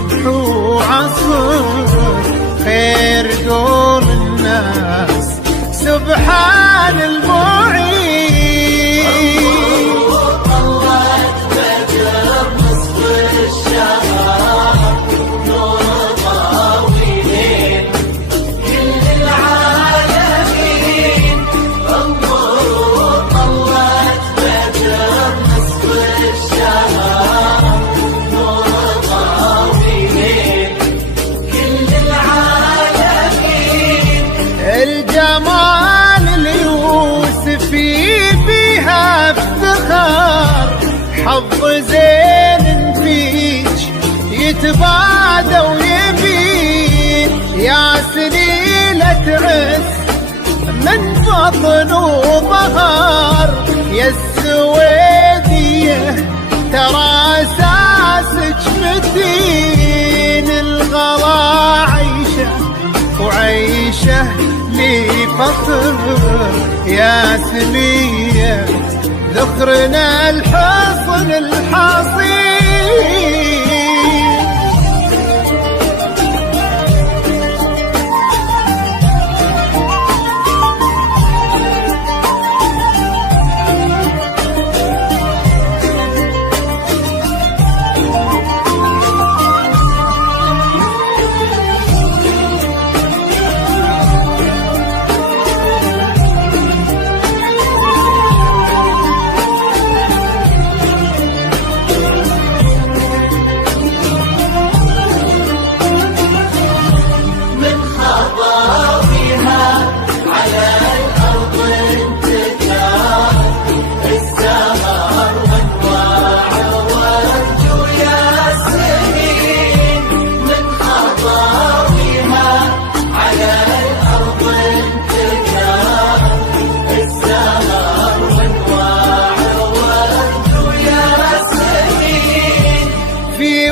صبح وعصر خير قول الناس سبحان المعين. الجمال اليوسفي فيها افتخار حظ زين فيك يتبادى ويبين يا سليلة عز من فضل وظهر يا السويدية ترى اساسك متين. الغلا عيشه وعيشه لي فخر يا سمية ذكرنا الحصن الحصين.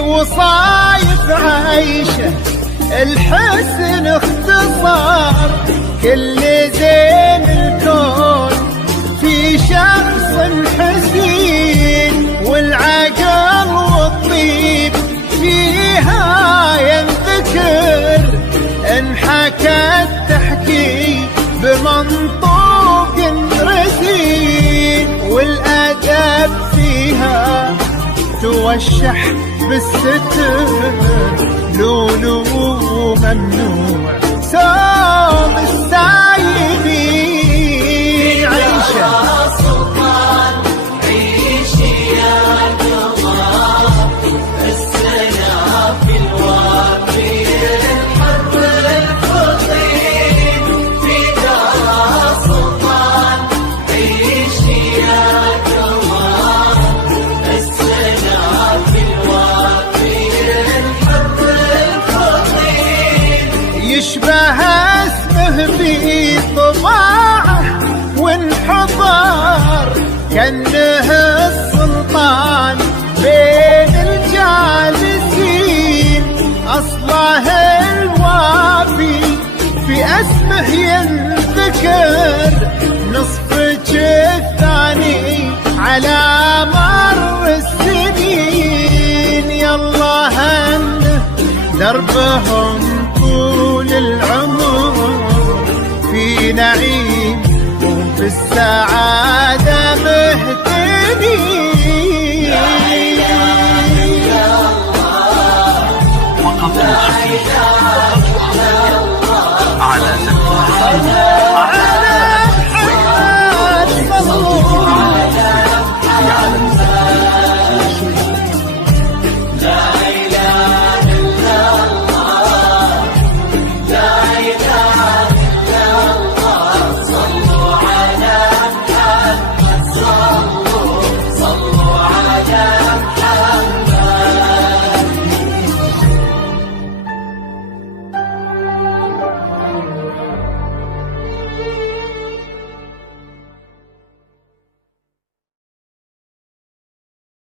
وصايف عيشه الحسن اختصار كل زين الكون في شخص حسين والعقل والطيب فيها ينذكر انحكت تحكي بمنطوق رزين والادب فيها توشح بالستر لولو ممنوع سوم السايبين عيشه سلطان عيشي يا قمر السلام في الوافي الحرب الفطين في دار سلطان عيشي يا قمر السلام في الوافي الحرب الفطين. يشبه اسمه في طباعه وانحضر كأنه السلطان بين الجالسين أصله الوافي في اسمه ينذكر نصفك الثاني على مر السنين. يالله هنه دربهم طول العمر في نعيم وفي السعادة